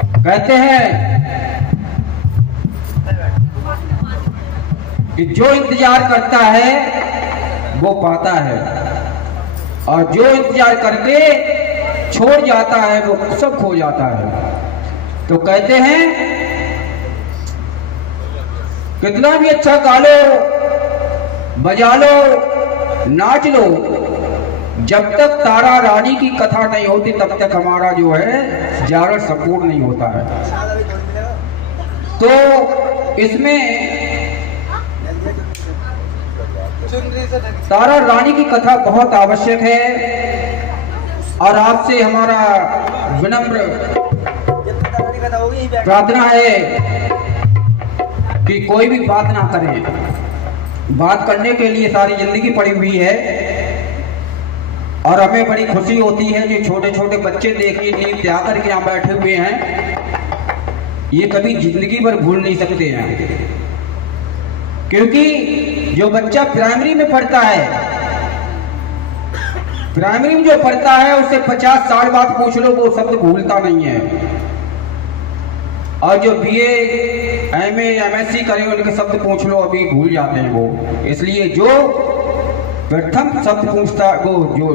कहते हैं कि जो इंतजार करता है वो पाता है, और जो इंतजार करके छोड़ जाता है वो सब खो जाता है। तो कहते हैं कितना भी अच्छा गा लो, बजा लो, नाच लो, जब तक तारा रानी की कथा नहीं होती तब तक हमारा जो है जागरण संपूर्ण नहीं होता है। तो इसमें तारा रानी की कथा बहुत आवश्यक है, और आपसे हमारा विनम्र प्रार्थना है कि कोई भी बात ना करें। बात करने के लिए सारी जिंदगी पड़ी हुई है, और हमें बड़ी खुशी होती है जो छोटे छोटे बच्चे देखिए नींद त्याग करके यहाँ बैठे हुए हैं, ये कभी जिंदगी भर भूल नहीं सकते हैं। क्योंकि जो बच्चा प्राइमरी में पढ़ता है, प्राइमरी में जो पढ़ता है उसे 50 साल बाद पूछ लो वो शब्द भूलता नहीं है, और जो बीए एमए एमएससी करे उनके शब्द पूछ लो अभी भूल जाते हैं वो। इसलिए जो प्रथम शब्द पूछता वो जो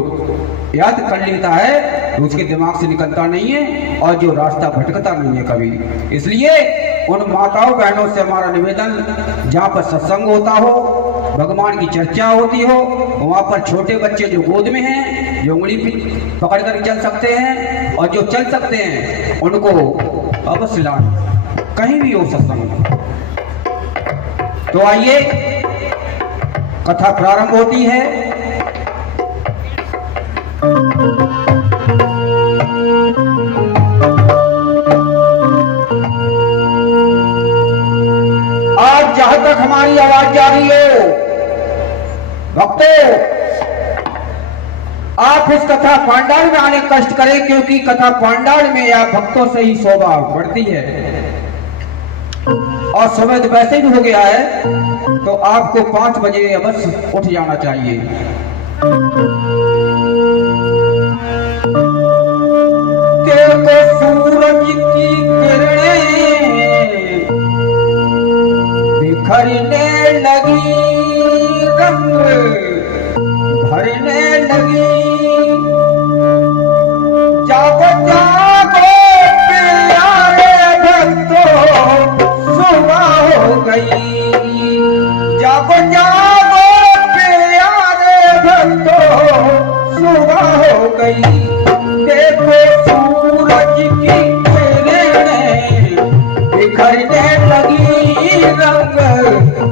याद कर लेता है तो उसके दिमाग से निकलता नहीं है, और जो रास्ता भटकता नहीं है कभी। इसलिए उन माताओं बहनों से हमारा निवेदन, जहाँ पर सत्संग होता हो, भगवान की चर्चा होती हो, वहाँ पर छोटे बच्चे जो गोद में हैं, जो उंगली पकड़ कर चल सकते हैं, और जो चल सकते हैं उनको अवश्य लाना, कहीं भी हो सत्संग। तो आइए कथा प्रारंभ होती है। आज जहां तक हमारी आवाज जा रही हो भक्तों, आप इस कथा पांडाल में आने कष्ट करें, क्योंकि कथा पांडाल में या भक्तों से ही शोभा बढ़ती है, और समय तो वैसे ही हो गया है, तो आपको 5 बजे अवश्य उठ जाना चाहिए। देखो सूरज की किरणें बिखरने लगी, रंग भरने लगी, जागो जागो प्यारे भक्तों सुबह हो गई, जागो जागो प्यारे भक्तों सुबह हो गई। देखो सूरज की किरणें बिखरने लगी, रंग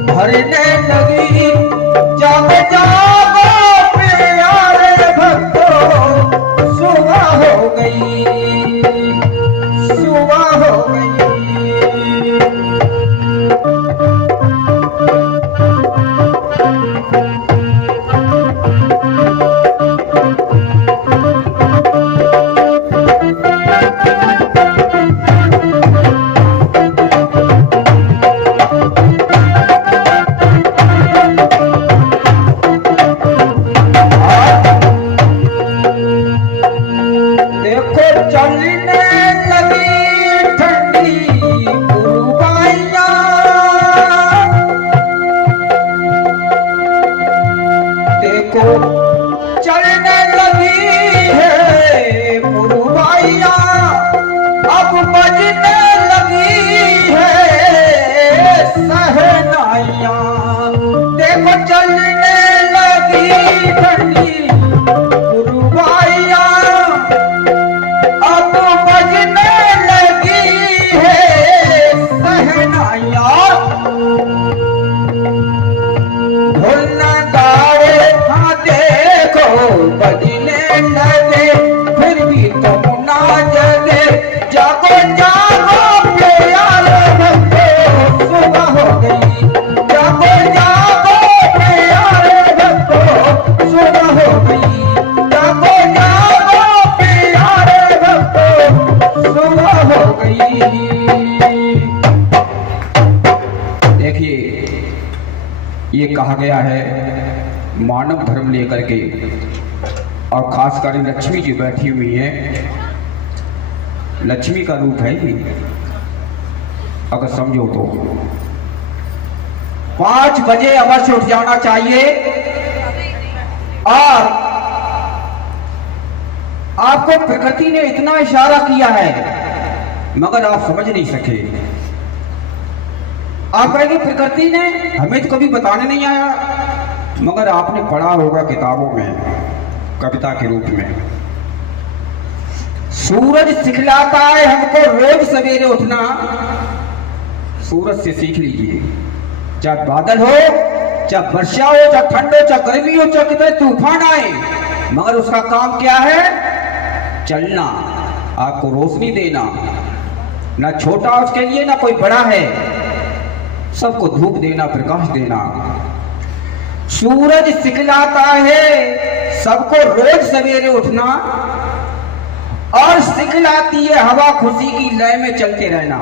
भरने लगी, जागो जागो प्यारे भक्तों सुबह हो गई, सुबह हो गई। ये कहा गया है मानव धर्म लेकर के, और खासकर लक्ष्मी जी बैठी हुई है लक्ष्मी का रूप है ये, अगर समझो तो। 5 बजे अवश्य उठ जाना चाहिए और आपको प्रकृति ने इतना इशारा किया है मगर आप समझ नहीं सके। आप कहेंगे प्रकृति ने हमें तो कभी बताने नहीं आया, मगर आपने पढ़ा होगा किताबों में कविता के रूप में। सूरज सिखलाता है हमको रोज सवेरे उठना, सूरज से सीख लीजिए। चाहे बादल हो, चाहे वर्षा हो, चाहे ठंड हो, चाहे गर्मी हो, चाहे कितने तूफान आए, मगर उसका काम क्या है? चलना, आपको रोशनी देना। ना छोटा उसके लिए ना कोई बड़ा है, सबको धूप देना, प्रकाश देना। सूरज सिखलाता है सबको रोज सवेरे उठना और सिखलाती है हवा खुशी की लय में चलते रहना।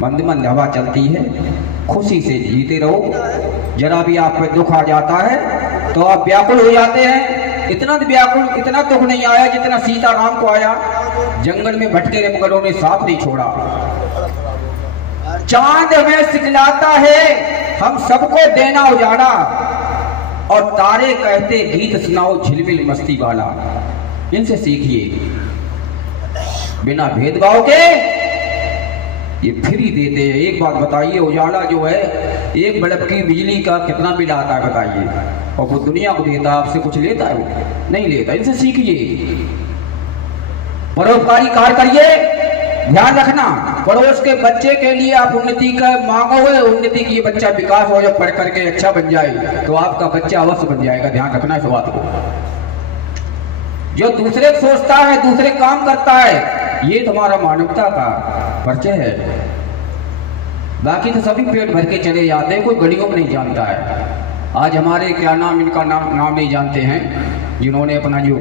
मंद मंद हवा चलती है, खुशी से जीते रहो। जरा भी आप पे दुख आ जाता है तो आप व्याकुल हो जाते हैं। इतना व्याकुल, इतना दुख नहीं आया जितना सीता राम को आया। जंगल में भटके रहे मगर उन्हें साथ नहीं छोड़ा। चांद हमें सिखलाता है हम सबको देना उजाला, और तारे कहते गीत सुनाओ झिलमिल मस्ती वाला। इनसे सीखिए, बिना भेदभाव के ये फ्री देते हैं। एक बात बताइए, उजाला जो है एक बल्ब की बिजली का कितना बिल आता है बताइए, और वो दुनिया को देता, आपसे कुछ लेता है? वो नहीं लेता। इनसे सीखिए, परोपकारी कार्य करिए। ध्यान रखना, पड़ोस के बच्चे के लिए आप उन्नति का मांगोगे, उन्नति की बच्चा विकास हो जाए, पढ़ करके अच्छा बन जाए तो आपका बच्चा अवश्य बन जाएगा। ध्यान रखना इस बात को। जो दूसरे को सोचता है, दूसरे काम करता है, ये तुम्हारा मानवता का परिचय है। बाकी तो सभी पेट भर के चले जाते हैं, कोई गलियों में नहीं जानता है। आज हमारे क्या नाम, इनका नाम नहीं जानते हैं, जिन्होंने अपना जो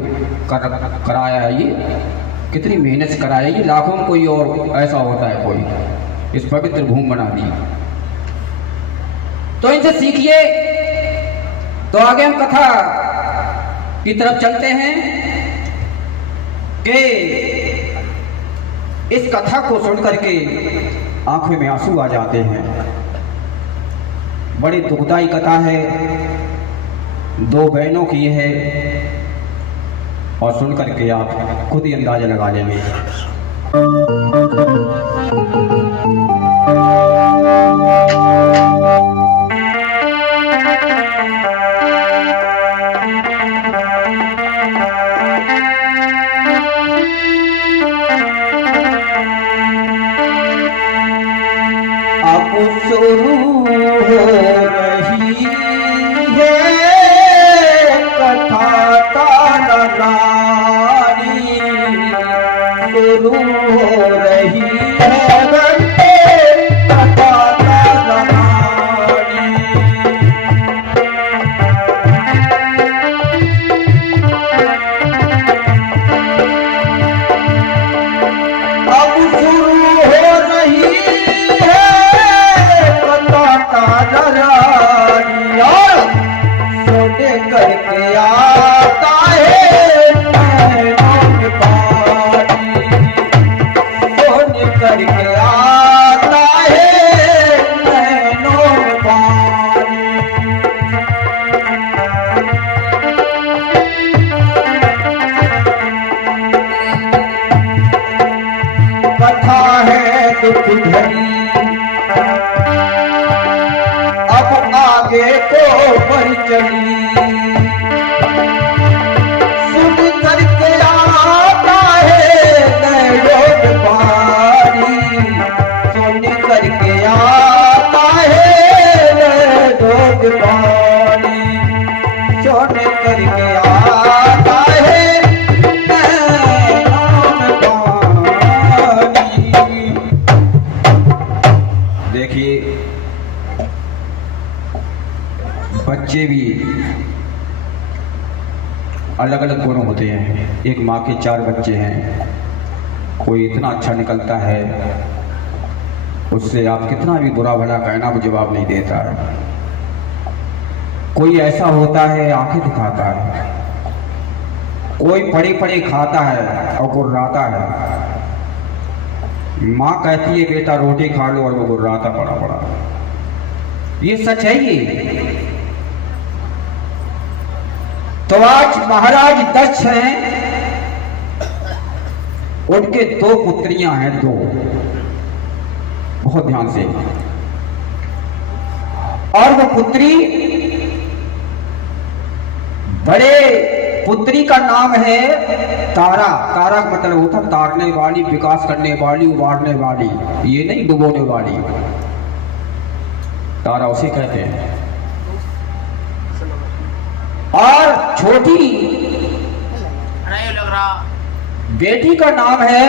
कराया है, ये कितनी मेहनत से कराया है। ये लाखों में कोई और ऐसा होता है कोई, इस पवित्र भूमि बना दी। तो इनसे सीखिए। तो आगे हम कथा की तरफ चलते हैं कि इस कथा को सुन करके आंखों में आंसू आ जाते हैं। बड़ी दुखदाई कथा है, 2 बहनों की है, और सुन करके आप खुद ही अंदाजा लगा लेंगे। अब शुरू हो रही है कथा तारा रानी, शुरू हो रही है कथा तारा रानी। अब शुरू हो रही सोने करके आता है नैनों पानी, सोने करके आता है नैनों पानी। कथा है दुख भरी, आगे को बढ़ चली, सुन करके आता है नैनों पानी, सुन करके आता है नैनों पानी, सुन करके आता है नैनों पानी। देखिए, बच्चे भी अलग अलग गुण होते हैं। एक माँ के 4 बच्चे हैं, कोई इतना अच्छा निकलता है, उससे आप कितना भी बुरा भला कहना वो जवाब नहीं देता है। कोई ऐसा होता है आंखें दिखाता है, कोई पड़े पड़े खाता है और गुर्राता है, माँ कहती है बेटा रोटी खा लो, और वो गुर्राता पड़ा पड़ा। ये सच है ये। तो आज महाराज दक्ष हैं, उनके 2 पुत्रियां हैं, 2। बहुत ध्यान से। और वो पुत्री, बड़े पुत्री का नाम है तारा। तारा का मतलब होता तारने वाली, विकास करने वाली, उबारने वाली, ये नहीं डुबोने वाली। तारा उसे कहते हैं। और छोटी बेटी का नाम है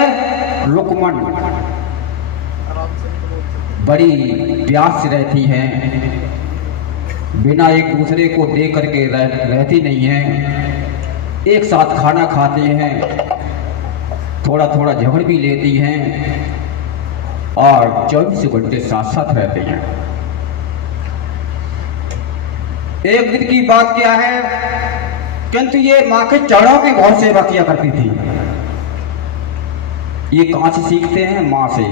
रुकमन। बड़ी प्यास से रहती हैं, बिना एक दूसरे को देख करके रहती नहीं हैं, एक साथ खाना खाते हैं, थोड़ा थोड़ा झगड़ भी लेती हैं, और 24 घंटे साथ साथ रहते हैं। एक दिन की बात क्या है, किंतु ये माँ के चरणों में बहुत सेवा किया करती थी। ये कहाँ से सीखते हैं? माँ से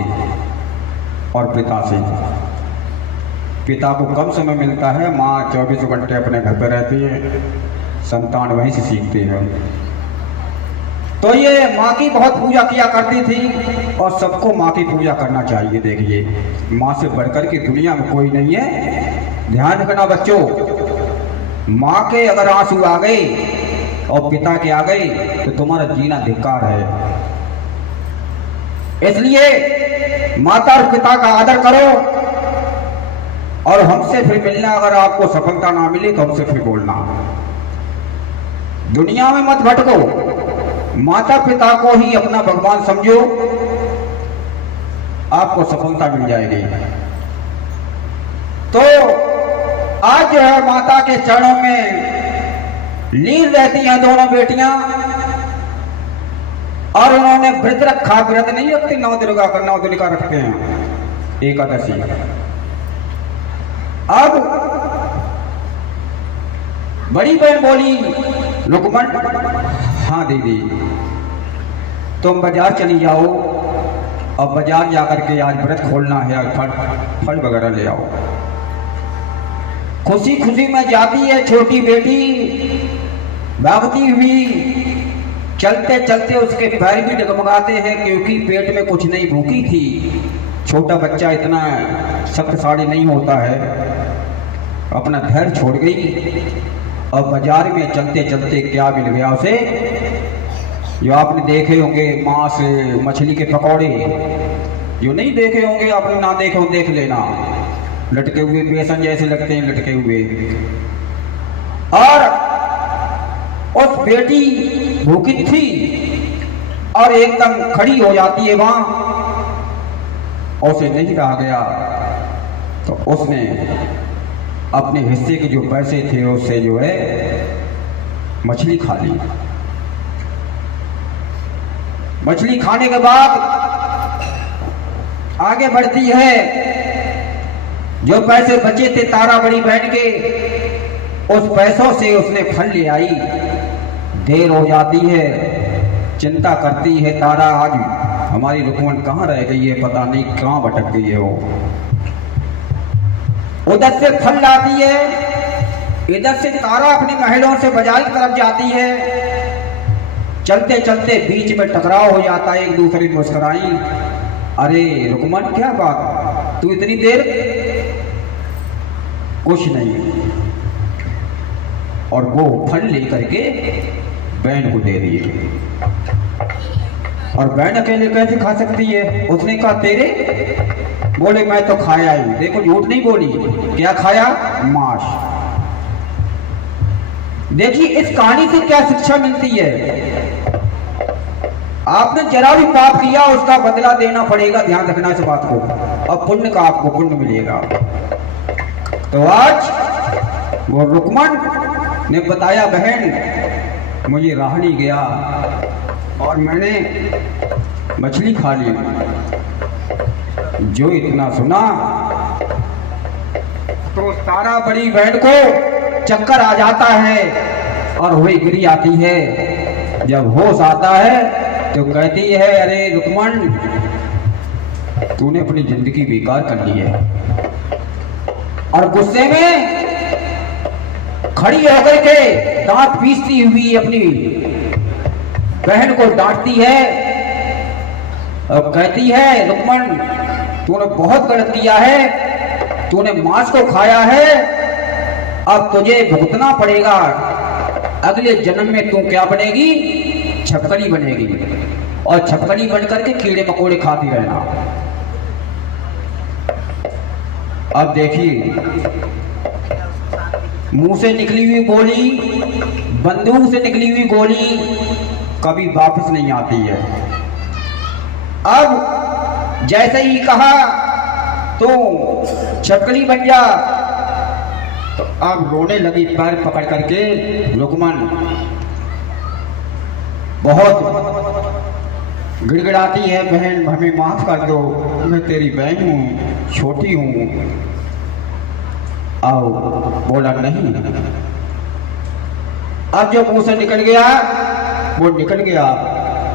और पिता से। पिता को कम समय मिलता है, माँ 24 घंटे अपने घर पर रहती है, संतान वहीं से सीखते हैं। तो ये माँ की बहुत पूजा किया करती थी, और सबको माँ की पूजा करना चाहिए। देखिए, माँ से बढ़कर के दुनिया में कोई नहीं है। ध्यान रखना बच्चों, माँ के अगर आंसू आ गए और पिता के आ गए तो तुम्हारा जीना धिक्कार है। इसलिए माता और पिता का आदर करो, और हमसे फिर मिलना, अगर आपको सफलता ना मिले तो हमसे फिर बोलना। दुनिया में मत भटको, माता पिता को ही अपना भगवान समझो, आपको सफलता मिल जाएगी। तो आज जो है माता के चरणों में लीन रहती हैं दोनों बेटियां, और उन्होंने व्रत रखा। व्रत नहीं रखती, 9 दुर्गा का 9 दुर्गा रखते हैं, एकादशी। अब बड़ी बहन बोली, रुकमन, हाँ दीदी, तुम बाजार चली जाओ, और बाजार जाकर के आज व्रत खोलना है, फल वगैरह ले आओ। खुशी खुशी में जाती है छोटी बेटी, भागती हुई। चलते चलते उसके पैर भी डगमगाते हैं, क्योंकि पेट में कुछ नहीं, भूखी थी। छोटा बच्चा इतना शक्तिशाली नहीं होता है। अपना धैर्य छोड़ गई, और बाजार में चलते चलते क्या मिल गया उसे, जो आपने देखे होंगे मांस, मछली के पकौड़े, जो नहीं देखे होंगे आपने, ना देखे हो देख लेना, लटके हुए बेसन जैसे लगते हैं, लटके हुए। और उस बेटी भूखी थी, और एकदम खड़ी हो जाती है वहां, और उसे नहीं रहा गया, तो उसने अपने हिस्से के जो पैसे थे उससे जो है मछली खा ली। मछली खाने के बाद आगे बढ़ती है। जो पैसे बचे थे तारा बड़ी बहन के, उस पैसों से उसने फल ले आई। देर हो जाती है, चिंता करती है तारा, आज हमारी रुकमन कहाँ रह गई है, पता नहीं कहाँ भटक गई है वो। उधर से फल लाती है, इधर से तारा अपने महलों से बाजार की तरफ जाती है। चलते चलते बीच में टकराव हो जाता है, एक दूसरे की मुस्कुराई, अरे रुकमन क्या बात, तू इतनी देर? कुछ नहीं। और वो फल लेकर के बहन को दे दिए। और बहन अकेले कैसे खा सकती है? उसने कहा तेरे? बोले मैं तो खाया ही। देखो झूठ नहीं बोली, क्या खाया? मांस। देखिए इस कहानी से क्या शिक्षा मिलती है। आपने जरा भी पाप किया उसका बदला देना पड़ेगा, ध्यान रखना इस बात को, और पुण्य का आपको पुण्य मिलेगा। तो आज वो रुकमन ने बताया बहन मुझे राह नहीं गया और मैंने मछली खा ली। जो इतना सुना तो तारा बड़ी बहन को चक्कर आ जाता है और वही गिरी आती है। जब होश आता है तो कहती है अरे रुकमन तूने अपनी जिंदगी बेकार कर ली है। और गुस्से में खड़ी होकर के दांत पीसती हुई अपनी बहन को डांटती है और कहती है, लुकमान तूने बहुत गलत किया है, तूने मांस को खाया है, अब तुझे भुगतना पड़ेगा। अगले जन्म में तू क्या बनेगी? छपकली बनेगी, और छपकली बन करके कीड़े मकोड़े खाती रहना। अब देखिए, मुंह से निकली हुई गोली, बंदूक से निकली हुई गोली कभी वापस नहीं आती है। अब जैसे ही कहा तो छपकली बन जा, तो अब रोने लगी पैर पकड़ करके। लुकमान बहुत गिड़गिड़ाती है, बहन हमें माफ कर दो, मैं तेरी बहन हूँ, छोटी हूँ। आओ, बोला नहीं। अब जो मुंह से निकल गया वो निकल गया,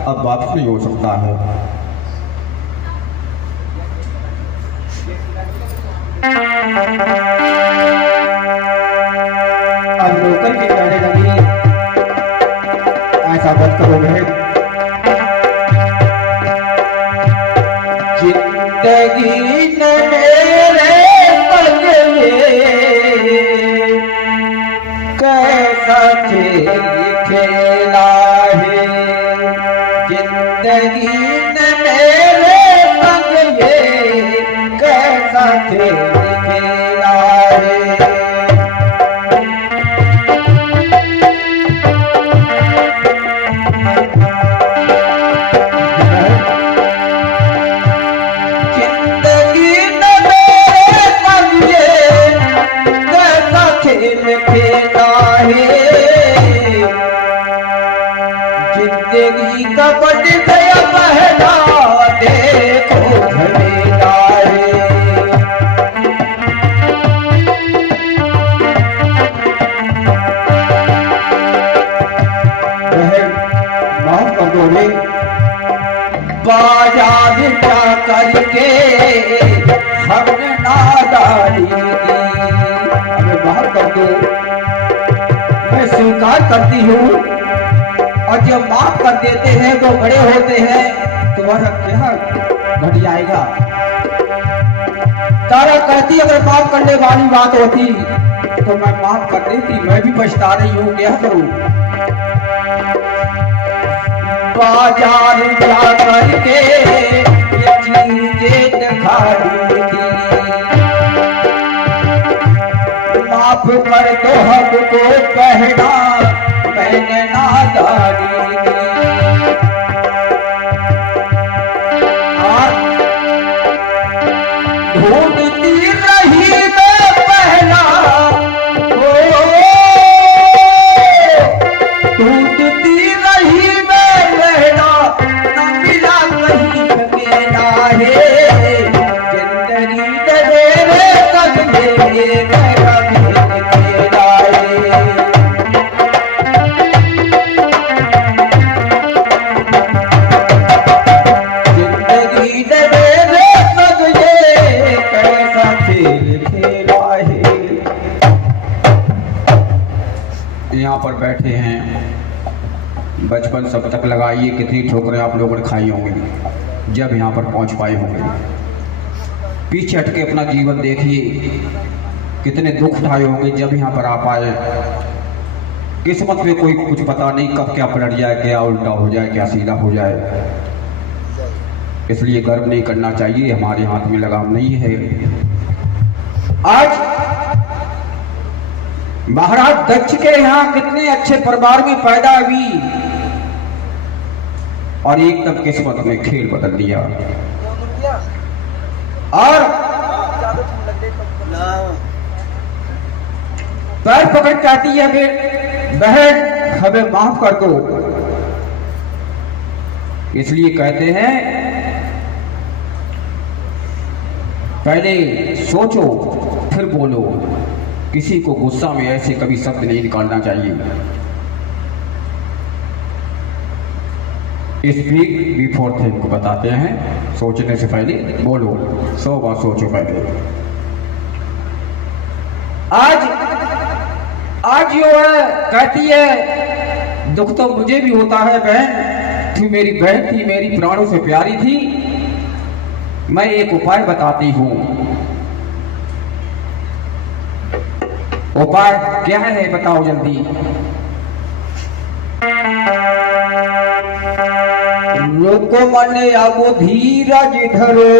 अब वापस नहीं हो सकता है। अब नौकर के कहने लगी, ऐसा मत करो बहन, जिंदगी ने मेरे पगले कैसा खेल खेला है, जिंदगी ने मेरे पगले कैसा खेल खेला है। जिंदगी का बन गया पहला देखो झमेला है। माफ कर दो रे, बाजार जा करके हमने नादारी की, हमें बाहर कर दो, मैं स्वीकार करती हूँ। और जब माफ कर देते हैं तो बड़े होते हैं, तुम्हारा क्या घट जाएगा। तारा कहती अगर माफ करने वाली बात होती तो मैं माफ कर देती, मैं भी पछता रही हूँ, क्या करूँ। बाजार जा करके ये चीजें दिखा दी थी, माफ कर दो हमको पहना मैंने नादारी की। ढूंढती रही मैं पहला, ढूंढती रही मैं पहला, न मिला कहीं अकेला है। जिंदगी तेरे कदमे मेरा भी अकेला है। यहाँ पर बैठे हैं, बचपन सब तक लगाइए, कितनी ठोकरें आप लोगों ने खाई होंगी जब यहाँ पर पहुँच पाए होंगे। पीछे हट के अपना जीवन देखिए, कितने दुख उठाए होंगे जब यहाँ पर आ पाए। किस्मत में कोई कुछ पता नहीं कब क्या पलट जाए, क्या उल्टा हो जाए, क्या सीधा हो जाए। इसलिए गर्व नहीं करना चाहिए, हमारे हाथ में लगाम नहीं है। आज महाराज दक्ष के यहाँ कितने अच्छे परिवार में पैदा हुई और एकदम किस्मत में खेल बदल दिया। और पैर पकड़ चाहती है बहन हमें माफ कर दो। इसलिए कहते हैं पहले सोचो फिर बोलो। किसी को गुस्सा में ऐसे कभी शब्द नहीं निकालना चाहिए। स्पीक बिफोर थिंक को बताते हैं, सोचने से पहले बोलो, 100 बार सोचो पहले। आज जो है कहती है दुख तो मुझे भी होता है बहन, तू मेरी बहन थी, मेरी प्राणों से प्यारी थी। मैं एक उपाय बताती हूँ। उपाय क्या है बताओ जल्दी। रुको मन अब धीरज धरो,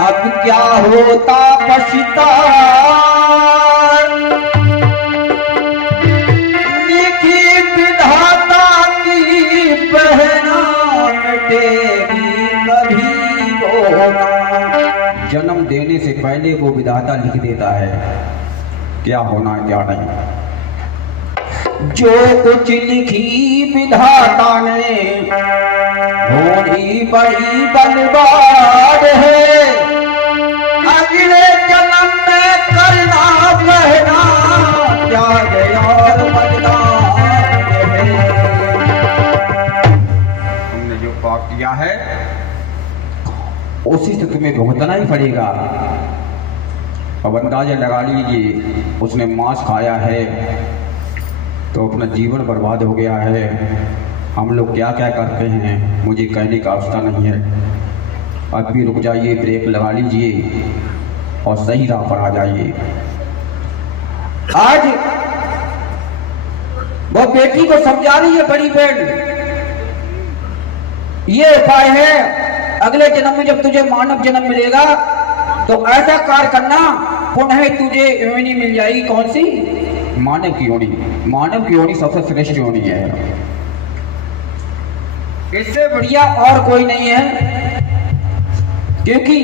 अब क्या होता पछता, लिखी विधाता की पहना मिटेगी कभी वो ना। जन्म देने से पहले वो विधाता लिख देता है क्या होना है क्या नहीं। जो कुछ लिखी विधाता ने होनी बड़ी बलवान है, अगले जन्म में करना पहना त्याग और बलिदान है। तुमने जो पाप किया है उसी से तुम्हें भुगतना ही पड़ेगा। अब अंदाजा लगा लीजिए, उसने मांस खाया है तो अपना जीवन बर्बाद हो गया है। हम लोग क्या क्या करते हैं मुझे कहने का अवस्था नहीं है। अब भी रुक जाइए, ब्रेक लगा लीजिए और सही राह पर आ जाइए। आज वो बेटी को समझा रही है बड़ी बहन, ये उपाय है, अगले जन्म में जब तुझे मानव जन्म मिलेगा तो ऐसा कार्य करना, पुनः तुझे योनि मिल जाएगी। कौन सी? मानव की योनि। मानव की योनि सबसे श्रेष्ठ योनि है, इससे बढ़िया और कोई नहीं है। क्योंकि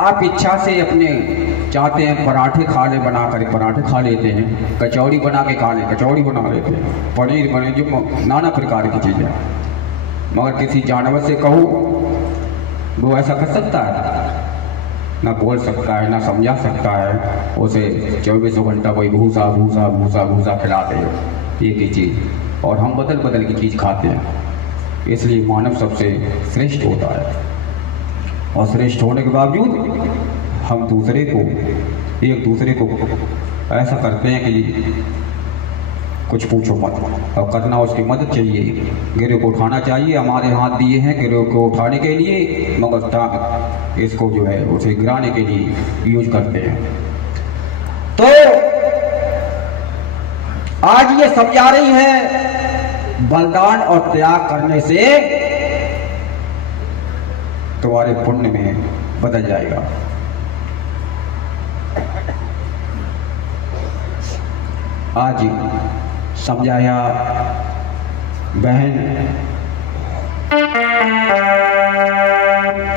आप इच्छा से अपने चाहते हैं पराठे खा ले, बना कर पराठे खा लेते हैं, कचौड़ी बना के खा ले, कचौड़ी बना लेते हैं, पनीर बने, जो नाना प्रकार की चीज़ें। मगर किसी जानवर से कहो वो ऐसा कर सकता है? ना बोल सकता है, ना समझा सकता है। उसे 24 घंटा कोई भूसा भूसा भूसा भूसा खिलाते हैं एक ही चीज़, और हम बदल बदल की चीज़ खाते हैं। इसलिए मानव सबसे श्रेष्ठ होता है, और श्रेष्ठ होने के बावजूद हम दूसरे को, एक दूसरे को ऐसा करते हैं कि कुछ पूछो मत। और करना उसकी मदद चाहिए, गिरे को उठाना चाहिए। हमारे हाथ दिए हैं गिरे को उठाने के लिए, मगर इसको जो है उसे गिराने के लिए यूज करते हैं। तो आज ये समझा रही है बलिदान और त्याग करने से तुम्हारे पुण्य में बदल जाएगा। आज समझाया बहन,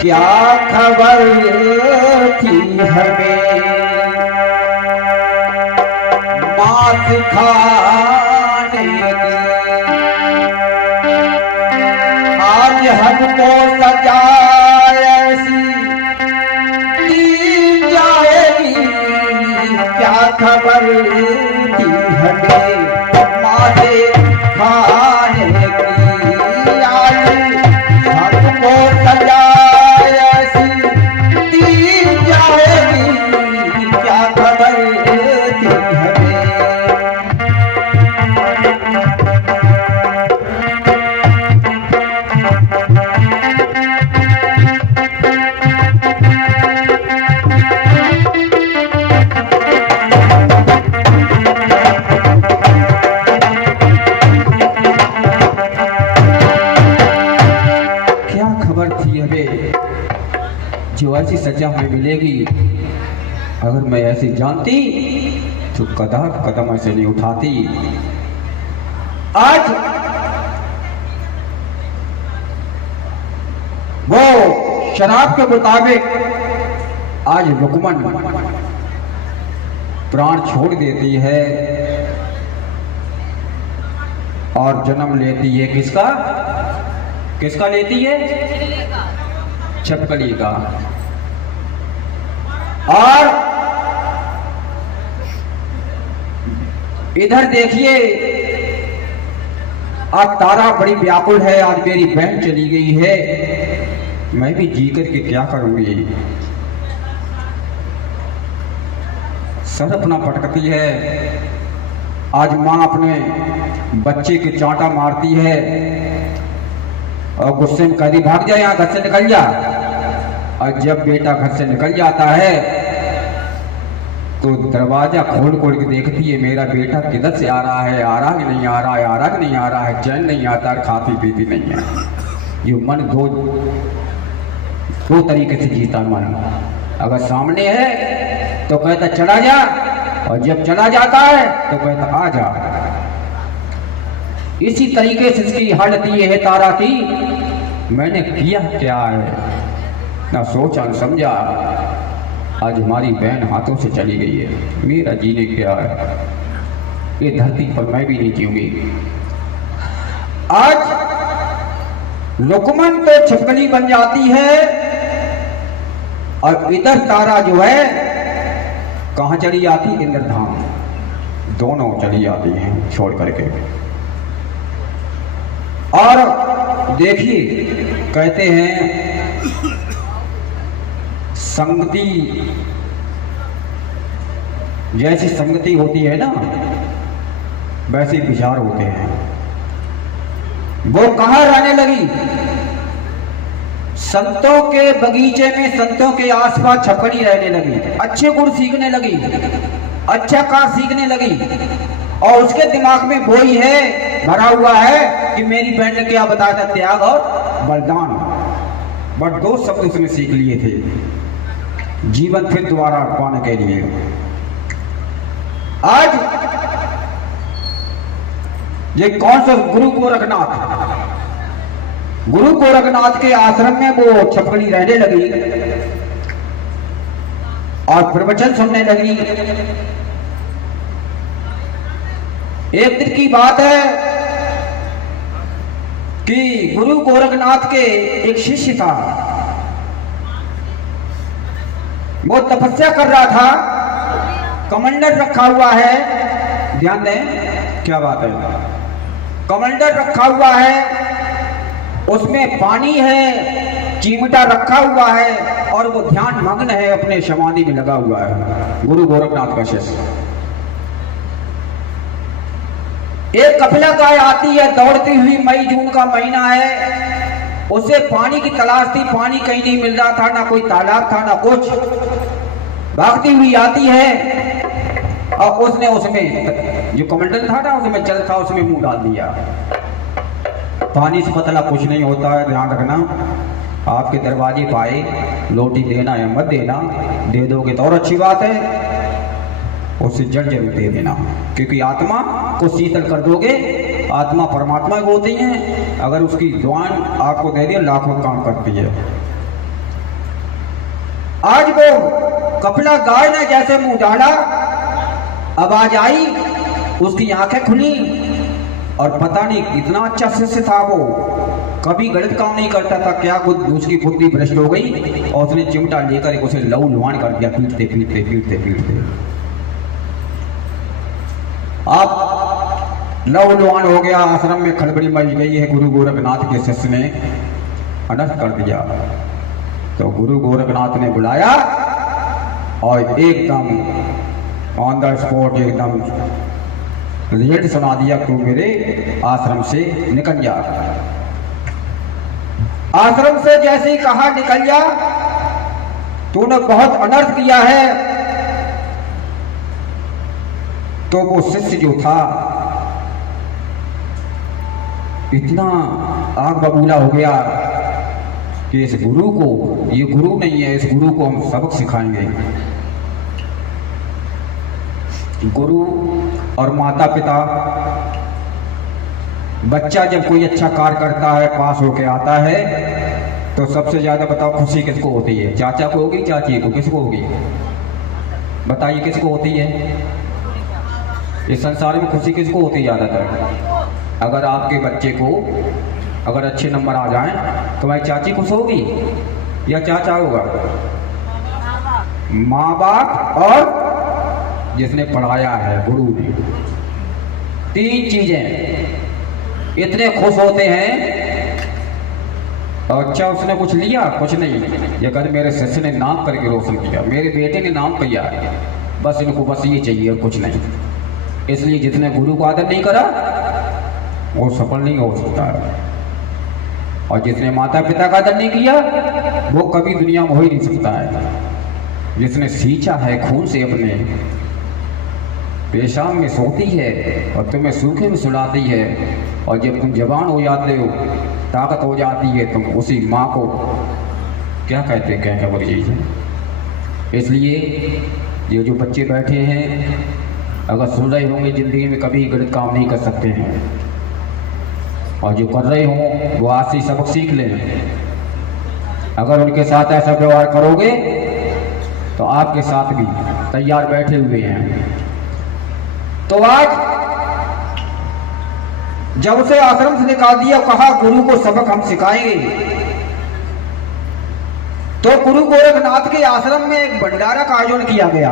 क्या खबर थी हमें मांस खाने की, आज हमको सजा ऐसी दी जाएगी। क्या खबर थी हमें मांस खाने की, आज हमको सजा ऐसी दी जाएगी। क्या खबर थी हमें। जो ऐसी सजा हमें मिलेगी, अगर मैं ऐसी जानती तो कदम ऐसे नहीं उठाती। आज वो शराब के मुताबिक आज रुकमन प्राण छोड़ देती है और जन्म लेती है किसका? किसका लेती है? छपकली का। और इधर देखिए आज तारा बड़ी व्याकुल है, आज मेरी बहन चली गई है, मैं भी जी कर के क्या करूंगी। सर अपना पटकती है, आज माँ अपने बच्चे के चांटा मारती है और गुस्से में कहती भाग जा, यहाँ घर से निकल जा। और जब बेटा घर से निकल जाता है तो दरवाजा खोल खोल के देखती है मेरा बेटा किधर से आ रहा है, आ रहा कि नहीं आ रहा है, आ रहा कि नहीं आ रहा है, चैन नहीं आता, खाती पीती नहीं है। ये मन दो तरीके से जीता मन। अगर सामने है तो कहता चला जा, और जब चला जाता है तो कहता आ जा। इसी तरीके से इसकी हालत ये है तारा की, मैंने किया क्या है, ना सोचा न समझा, आज हमारी बहन हाथों से चली गई है, मेरा जीने क्या है, ये धरती पर मैं भी नहीं जीऊंगी। आज लुकमन तो छिपकली बन जाती है और इधर तारा जो है कहां चली जाती, इंद्रधाम, दोनों चली जाती हैं छोड़ करके। और देखिए कहते हैं संगति, जैसी संगति होती है ना वैसे विचार होते हैं। वो कहां रहने लगी, संतों के बगीचे में, संतों के आसपास छपकड़ी रहने लगी, अच्छे गुण सीखने लगी, अच्छा कार सीखने लगी। और उसके दिमाग में वो ही है भरा हुआ है कि मेरी बहन ने क्या बताया था, त्याग और बलिदान। बट दो शब्द उसने सीख लिए थे जीवन फिर दोबारा पाने के लिए। आज ये कौन सा गुरु गोरखनाथ, गुरु गोरखनाथ के आश्रम में वो छपकड़ी रहने लगी और प्रवचन सुनने लगी। एक दिन की बात है कि गुरु गोरखनाथ के एक शिष्य था, वो तपस्या कर रहा था, कमंडल रखा हुआ है, ध्यान दें क्या बात है, कमंडल रखा हुआ है, उसमें पानी है, चिमटा रखा हुआ है और वो ध्यान मग्न है, अपने समाधि में लगा हुआ है गुरु गोरखनाथ का शिष्य। एक कपिला गाय आती है दौड़ती हुई, मई जून का महीना है, उसे पानी की तलाश थी, पानी कहीं नहीं मिल रहा था, ना कोई तालाब था ना कुछ। भागती हुई आती है और उसने उसमें जो कमंडल था ना, उसमें जल था, उसमें मुंह डाल दिया। पानी से पतला कुछ नहीं होता है, ध्यान रखना। आपके दरवाजे पाए लोटी देना या मत देना, दे दोगे तो और अच्छी बात है, उसे जल जरूर दे देना, क्योंकि आत्मा को शीतल कर दोगे। आत्मा परमात्मा होती है, अगर उसकी दुआन आपको दे दे लाखों काम करती है। आज वो कपिला गाय ने जैसे मुंह डाला, आवाज आई, उसकी आंखें खुली और पता नहीं कितना अच्छा शिष्य था वो, कभी गलत काम नहीं करता था, क्या उसकी बुद्धि भ्रष्ट हो गई और उसने चिमटा लेकर उसे लहू लुहान कर दिया, पीटते पीटते पीटते पीटते। आप लहू लुहान हो गया, आश्रम में खलबली मच गई है, गुरु गोरखनाथ के शिष्य ने अनर्थ कर दिया। तो गुरु गोरखनाथ ने बुलाया और एकदम ऑन द स्पॉट एकदम रिजल्ट सुना दिया, तू मेरे आश्रम से निकल जा। आश्रम से जैसे ही कहा निकल जा, तूने बहुत अनर्थ किया है। तो वो शिष्य जो था इतना आग बबूला हो गया कि इस गुरु को, ये गुरु नहीं है, इस गुरु को हम सबक सिखाएंगे। गुरु और माता पिता, बच्चा जब कोई अच्छा कार्य करता है, पास होके आता है, तो सबसे ज्यादा बताओ खुशी किसको होती है? चाचा को होगी, चाची को, किसको होगी? बताइए किसको होती है? इस संसार में खुशी किसको होती है ज्यादातर? अगर आपके बच्चे को अगर अच्छे नंबर आ जाएं तो भाई चाची खुश होगी या चाचा होगा? माँ बाप और जिसने पढ़ाया है, गुरु ने। तीन चीजें, इतने खुश होते हैं। अच्छा उसने कुछ लिया? कुछ नहीं। ये कहते मेरे शिष्य ने नाम करके रोशन किया, मेरे बेटे ने नाम किया, बस इनको बस ये चाहिए और कुछ नहीं। इसलिए जिसने गुरु को आदर नहीं करा वो सफल नहीं हो सकता है, और जिसने माता पिता का आदर नहीं किया वो कभी दुनिया में हो ही नहीं सकता है। जिसने सींचा है खून से अपने, पेशाब में सोती है और तुम्हें सूखे में सुलाती है, और जब तुम जवान हो जाते हो, ताकत हो जाती है, तुम उसी माँ को क्या कहते हैं, क्या बोली चीज़ है। इसलिए ये जो बच्चे बैठे हैं, अगर सुन रहे होंगे ज़िंदगी में कभी गलत काम नहीं कर सकते हैं, और जो कर रहे हों वो आज से सबक सीख लें। अगर उनके साथ ऐसा व्यवहार करोगे तो आपके साथ भी तैयार बैठे हुए हैं। तो आज जब उसे आश्रम से निकाल दिया, कहा गुरु को सबक हम सिखाएंगे, तो गुरु गोरखनाथ के आश्रम में एक भंडारा का आयोजन किया गया।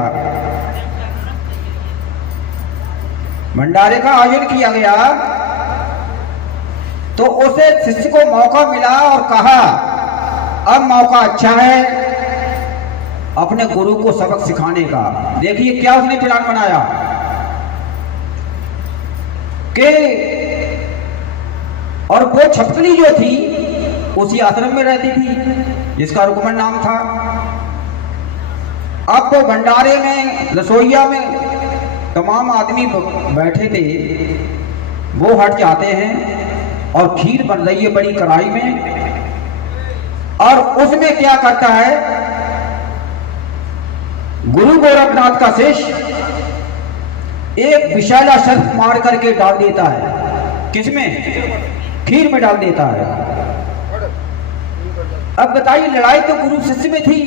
भंडारे का आयोजन किया गया तो उसे शिष्य को मौका मिला और कहा अब मौका अच्छा है अपने गुरु को सबक सिखाने का। देखिए क्या उसने प्लान बनाया कि, और वो छपकली जो थी उसी आश्रम में रहती थी जिसका रुकमन नाम था। अब वो भंडारे में रसोईया में तमाम आदमी बैठे थे, वो हट जाते हैं और खीर बन रही है बड़ी कढ़ाई में, और उसमें क्या करता है गुरु गोरखनाथ का शिष्य एक विशाला सर्प मार करके डाल देता है। किसमें? खीर में डाल देता है। अब बताइए लड़ाई तो गुरु शिष्य में थी,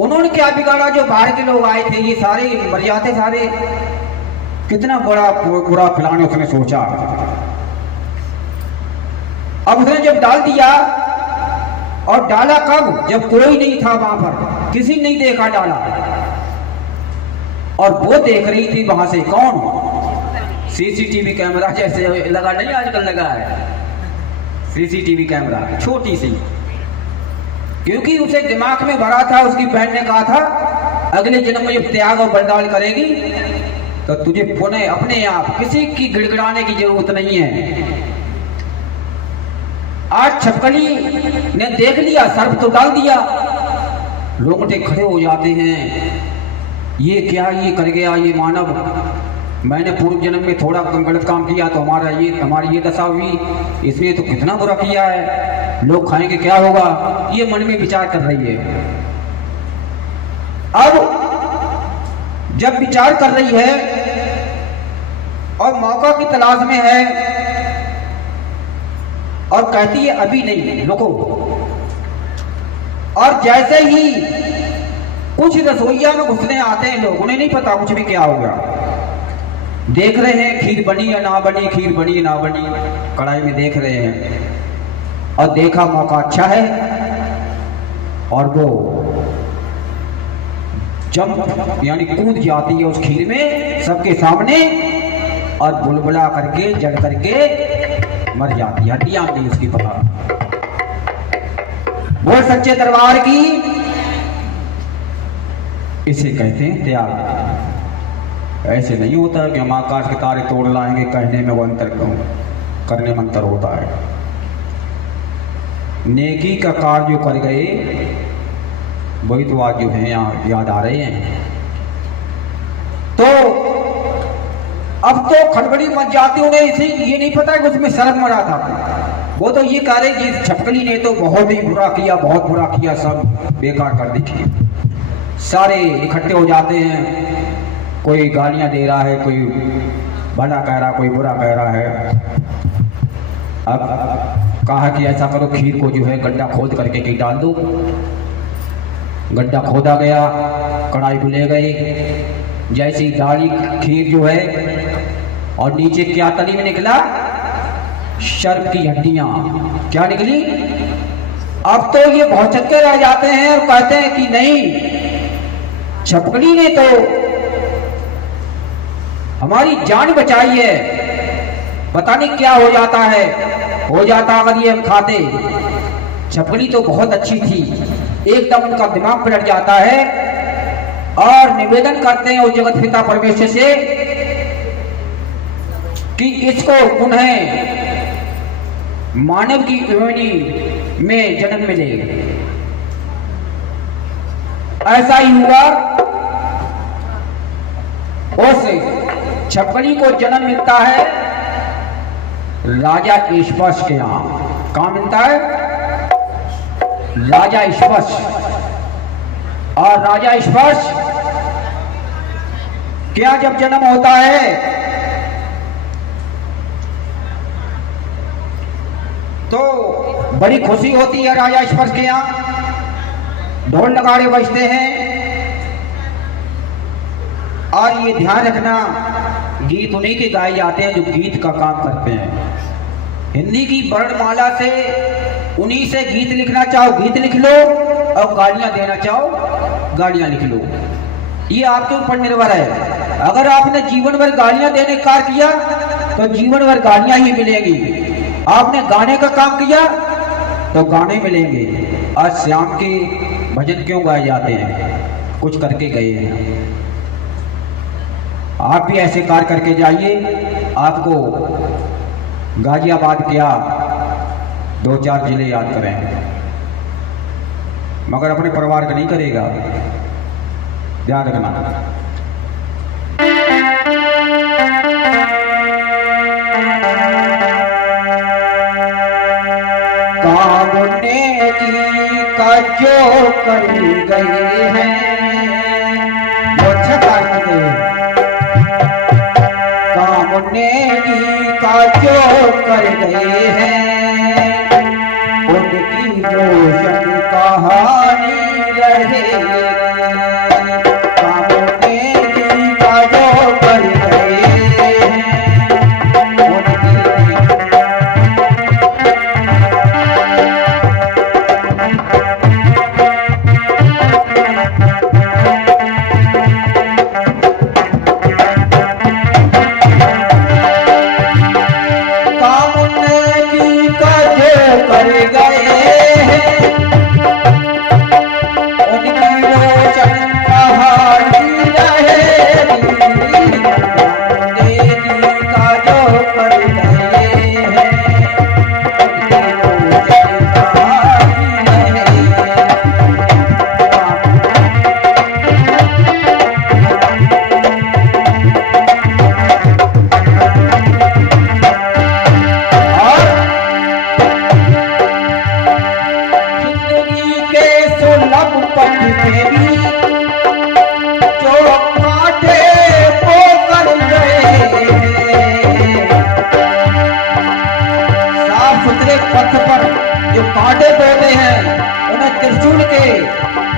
उन्होंने क्या बिगाड़ा? जो बाहर के लोग आए थे ये सारे मर जाते सारे। कितना बड़ा बुरा फैलाने उसने सोचा। अब उसने जब डाल दिया, और डाला कब? जब कोई नहीं था वहां पर, किसी ने नहीं देखा डाला, और वो देख रही थी वहां से। कौन? सीसीटीवी कैमरा जैसे लगा नहीं आजकल लगा है, सीसीटीवी कैमरा छोटी सी, क्योंकि उसे दिमाग में भरा था, उसकी बहन ने कहा था अगले जन्म में जब त्याग और बलिदान करेगी तो तुझे पुनः अपने आप किसी की गिड़गिड़ाने की जरूरत नहीं है। आज छपकली ने देख लिया, सर्प तो डाल दिया, रोंगटे खड़े हो जाते हैं। ये क्या ये कर गया ये मानव, मैंने पूर्व जन्म में थोड़ा गलत काम किया तो हमारी ये दशा हुई, इसने तो कितना बुरा किया है, लोग खाएंगे क्या होगा, ये मन में विचार कर रही है। अब जब विचार कर रही है और मौका की तलाश में है, और कहती है अभी नहीं, रुको। और जैसे ही कुछ रसोईया में घुसने आते हैं लोग, उन्हें नहीं पता कुछ भी क्या होगा, देख रहे हैं खीर बनी या ना बनी, खीर बनी या ना बनी, कढ़ाई में देख रहे हैं, और देखा मौका अच्छा है, और वो जंप यानी कूद जाती है उस खीर में सबके सामने, और बुलबुला करके जल करके मर जाती है, हड्डियां नहीं उसकी पता। बोल सच्चे दरबार की, इसे कहते हैं त्याग। ऐसे नहीं होता कि हम आकाश के तारे तोड़ लाएंगे, कहने में वो अंतर करने में अंतर होता है। नेकी का कार्य जो कर गए वही तो आज जो है यहाँ याद आ रहे हैं। तो अब तो खड़बड़ी मच जाती, उन्हें इसे ये नहीं पता कि उसमें शर्म मरा था। वो तो ये कह रहे कि छपकली ने तो बहुत ही बुरा किया, बहुत बुरा किया, सब बेकार कर दी। सारे इकट्ठे हो जाते हैं, कोई गालियां दे रहा है, कोई भला कह रहा, कोई बुरा कह रहा है। अब कहा कि ऐसा करो, खीर को जो है गड्ढा खोद करके कहीं डाल दो। गड्ढा खोदा गया, कढ़ाई को ले गए, जैसी डाली खीर जो है, और नीचे क्या तली में निकला? सर्प की हड्डियां। क्या निकली? अब तो ये बहुत चक्के रह जाते हैं और कहते हैं कि नहीं, छपकली ने तो हमारी जान बचाई है, पता नहीं क्या हो जाता है, हो जाता अगर ये हम खाते। छपकली तो बहुत अच्छी थी, एकदम उनका दिमाग पलट जाता है और निवेदन करते हैं उस जगत पिता परमेश्वर से कि इसको उन्हें मानव की योनि में जन्म मिले। ऐसा ही हुआ, उस छपकली को जन्म मिलता है राजा ईश्वश के यहाँ। कहां मिलता है? राजा ईश्वश। और राजा ईश्वश क्या जब जन्म होता है तो बड़ी खुशी होती है राजा ईश्वश के यहाँ, ढोल नगाड़े बजते हैं। और ये ध्यान रखना, गीत उन्हीं के गाए जाते हैं जो गीत का काम करते हैं। हिंदी की वर्णमाला से उन्हीं से गीत लिखना चाहो गीत लिख लो, और गालियां देना चाहो गालियां लिख लो। ये आपके ऊपर निर्भर है। अगर आपने जीवन भर गालियां देने का कार्य किया तो जीवन भर गालियां ही मिलेंगी। आपने गाने का काम किया तो गाने मिलेंगे। आज श्याम के भजन क्यों गाए जाते हैं? कुछ करके गए हैं। आप भी ऐसे कार्य करके जाइए। आपको गाजियाबाद क्या 2-4 जिले याद करें, मगर अपने परिवार का नहीं करेगा। ध्यान रखना। कामने की का जो कर गई है वो अच्छा कार्य कर गई है। कामने की का जो कर गए हैं उनकी रोशन कहानी रहेगी। कामने की का जो कर गए हैं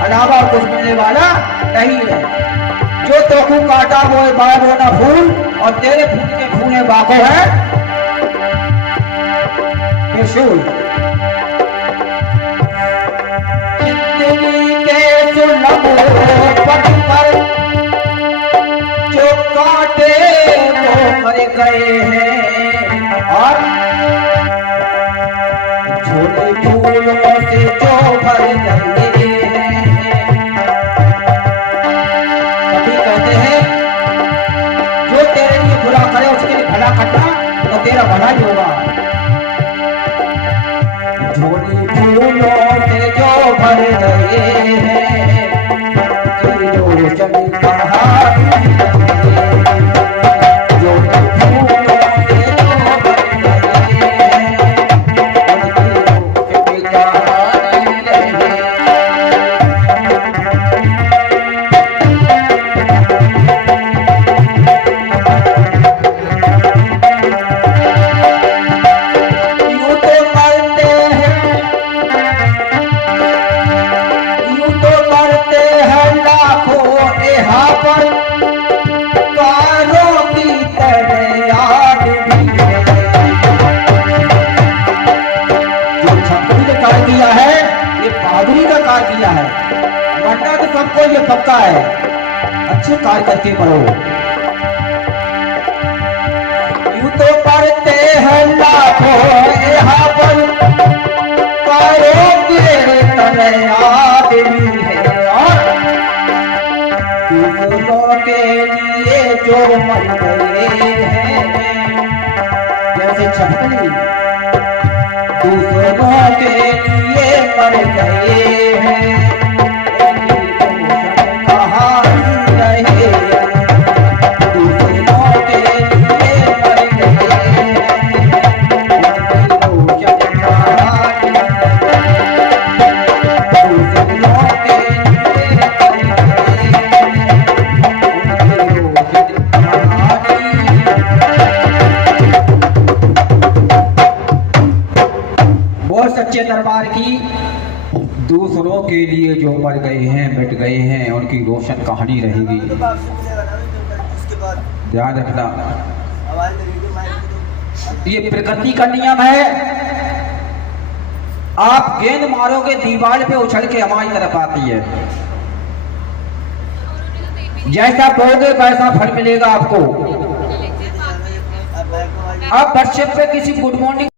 अलावा कुछ मिलने वाला नहीं है। जो तोखू काटा वो बाग होना फूल, और तेरे फूल के फूले बाको है त्रिशूल। जिंदगी के सुलभ पथ पर जो काटे वो मर गए हैं, और झोले फूलों से जो भर गए तो तेरा भला ही होगा। झोली फूलों से जो भर गए हैं रोशन कहानी किया है, वरना तो सबको ये पक्का है। अच्छे कार्य करके मरो। तो पढ़ते हैं लाखों यहाँ पर, करोगे तने आदमी है, और दूसरों के लिए जो मर गए हैं, जैसे छपकली दूसरों के लिए मर गए हैं, सच्चे दरबार की दूसरों के लिए जो मर गए हैं, मिट गए हैं, उनकी रोशन कहानी रहेगी। ध्यान रखना, ये प्रकृति का नियम है। आप गेंद मारोगे दीवार पे उछल के हमारी तरफ आती है, जैसा बोलोगे वैसा फल मिलेगा आपको। आप व्हाट्सएप पे किसी गुड मॉर्निंग